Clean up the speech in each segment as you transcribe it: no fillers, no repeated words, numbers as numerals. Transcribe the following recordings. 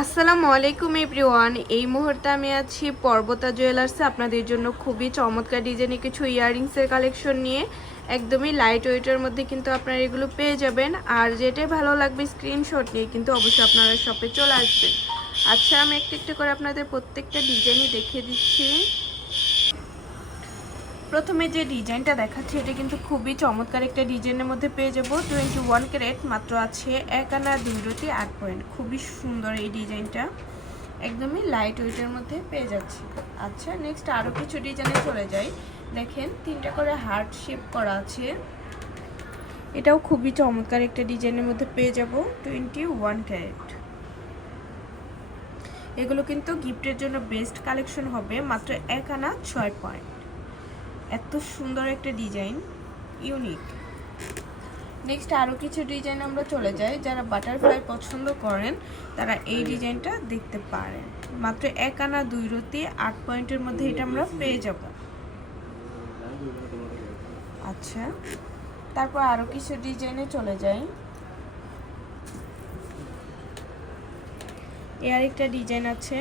আসসালামু আলাইকুম এভরিওয়ান। এই মুহূর্তে আমি আছি পর্বতা জুয়েলার্সে আপনাদের জন্য খুবই চমৎকার ডিজাইনের কিছু ইয়াররিংসের কালেকশন নিয়ে। একদমই লাইট ওয়েটের মধ্যে কিন্তু আপনারা এগুলো পেয়ে যাবেন। আর যেটাই ভালো লাগবে স্ক্রিনশট নিয়ে কিন্তু অবশ্যই আপনারা শপে চলে আসবেন। আচ্ছা, আমি একটু একটু করে আপনাদের প্রত্যেকটা ডিজাইনই দেখিয়ে দিচ্ছি। প্রথমে যে ডিজাইনটা দেখাচ্ছি এটা কিন্তু খুবই চমৎকার একটা ডিজাইনের মধ্যে পেয়ে যাব। 21 ক্যারেট, মাত্র আছে 1 আনা 2 রতি 8 পয়েন্ট। খুবই সুন্দর এই ডিজাইনটা, একদমই লাইট ওয়েটের মধ্যে পেয়ে যাচ্ছি। আচ্ছা, নেক্সট আরও কিছু ডিজাইনে চলে যাই। দেখেন 3টা করে হার্ট শেপ করা আছে, এটাও খুবই চমৎকার একটা ডিজাইনের মধ্যে পেয়ে যাব। 21 ক্যারেট, এগুলো কিন্তু গিফটের জন্য বেস্ট কালেকশন হবে। মাত্র 1 আনা 6 পয়েন্ট। এত সুন্দর একটা ডিজাইন, ইউনিক। নেক্সট আরও কিছু ডিজাইন আমরা চলে যাই। যারা বাটারফ্লাই পছন্দ করেন তারা এই ডিজাইনটা দেখতে পারেন। মাত্র 1 আনা 2 রতি 8 পয়েন্টের মধ্যে এটা আমরা পেয়ে যাব। আচ্ছা, তারপর আরও কিছু ডিজাইনে চলে যাই। এর আরেকটা ডিজাইন আছে,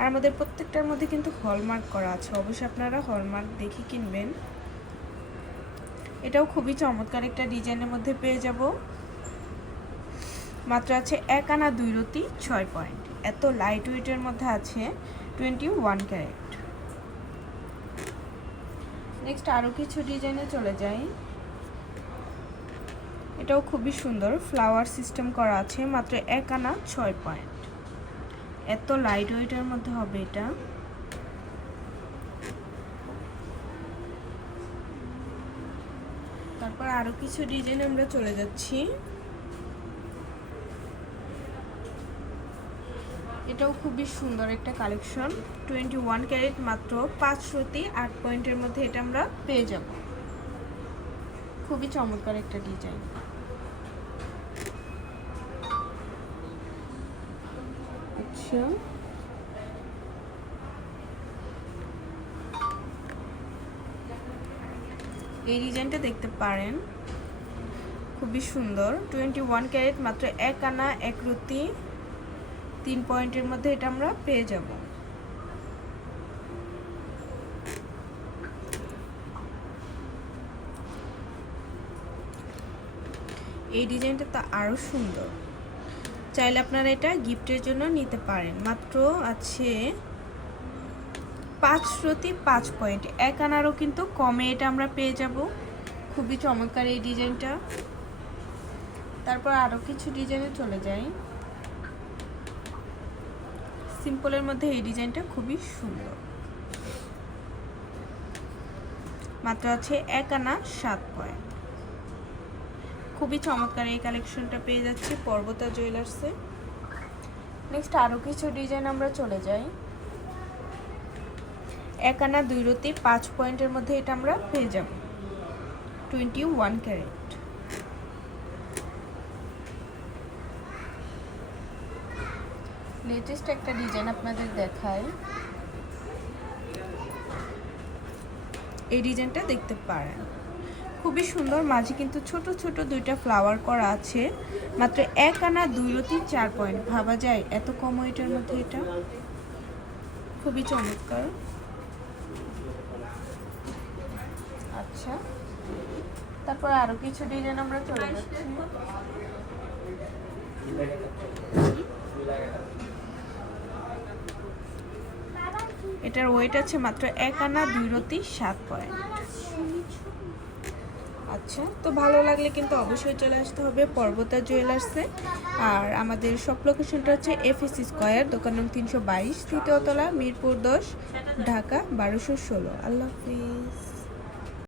আর আমাদের প্রত্যেকটার মধ্যে কিন্তু হলমার্ক করা আছে। অবশ্যই আপনারা হলমার্ক দেখে কিনবেন। এটাও খুবই চমৎকার একটা ডিজাইনের মধ্যে পেয়ে যাব। মাত্র আছে 1 আনা 2 রতি 6 পয়েন্ট। এত লাইট ওয়েটের মধ্যে আছে 21 ক্যারেট। নেক্সট আরও কিছু ডিজাইনে চলে যাই। এটাও খুবই সুন্দর, ফ্লাওয়ার সিস্টেম করা আছে। মাত্র 1 আনা 6 পয়েন্ট। এত লাইট ওয়েটের মধ্যে হবে এটা। তারপর আরও কিছু ডিজাইন আমরা চলে যাচ্ছি। এটাও খুবই সুন্দর একটা কালেকশন। 21 ক্যারেট, মাত্র 5 রতি 8 পয়েন্টের মধ্যে এটা আমরা পেয়ে যাব। খুবই চমৎকার একটা ডিজাইন। আচ্ছা, এই ডিজাইনটা দেখতে পারেন, খুবই সুন্দর। 21 ক্যারেট, মাত্র 1 আনা 1 রতি 3 পয়েন্টের মধ্যে এটা আমরা পেয়ে যাব। এই ডিজাইনটা তো আরও সুন্দর, চাইলে আপনারা এটা গিফটের জন্য নিতে পারেন। মাত্র আছে 5 রতি 5 পয়েন্ট। 1 আনারও কিন্তু কমে এটা আমরা পেয়ে যাব। খুবই চমৎকার এই ডিজাইনটা। তারপর আরও কিছু ডিজাইনে চলে যাই। সিম্পলের মধ্যে এই ডিজাইনটা খুবই সুন্দর। মাত্র আছে 1 আনা 7 পয়েন্ট। খুবই চমৎকার এই কালেকশনটা পেয়ে যাচ্ছি পর্বতা জুয়েলার্সে। নেক্সট আরও কিছু ডিজাইন আমরা চলে যাই। 1 আনা 2 রতি 5 পয়েন্টের মধ্যে এটা আমরা পেয়ে যাব। 21 ক্যারেট। লেটেস্ট একটা ডিজাইন আপনাদের দেখাই। এই ডিজাইনটা দেখতে পারেন, খুবই সুন্দর। মাঝে কিন্তু ছোট ছোট 2টা ফ্লাওয়ার করা আছে। মাত্র 1 আনা 2 রতি 4 পয়েন্ট। ভাবা যায় এত কম ওয়েটের মধ্যে এটা, খুবই চমৎকার। আচ্ছা, তারপর আরো কিছু ডিজাইন আমরা চলে যাচ্ছি। এটার ওয়েট আছে মাত্র 1 আনা 2 রতি 7 পয়েন্ট। আচ্ছা, তো ভালো লাগলে কিন্তু অবশ্যই চলে আসতে হবে পর্বতা জুয়েলার্সে। আর আমাদের শপ লোকেশনটা হচ্ছে এফএসি স্কয়ার, দোকান নং 322, তৃতীয় তলা, মিরপুর 10, ঢাকা 1216। আল্লাহ হাফিজ।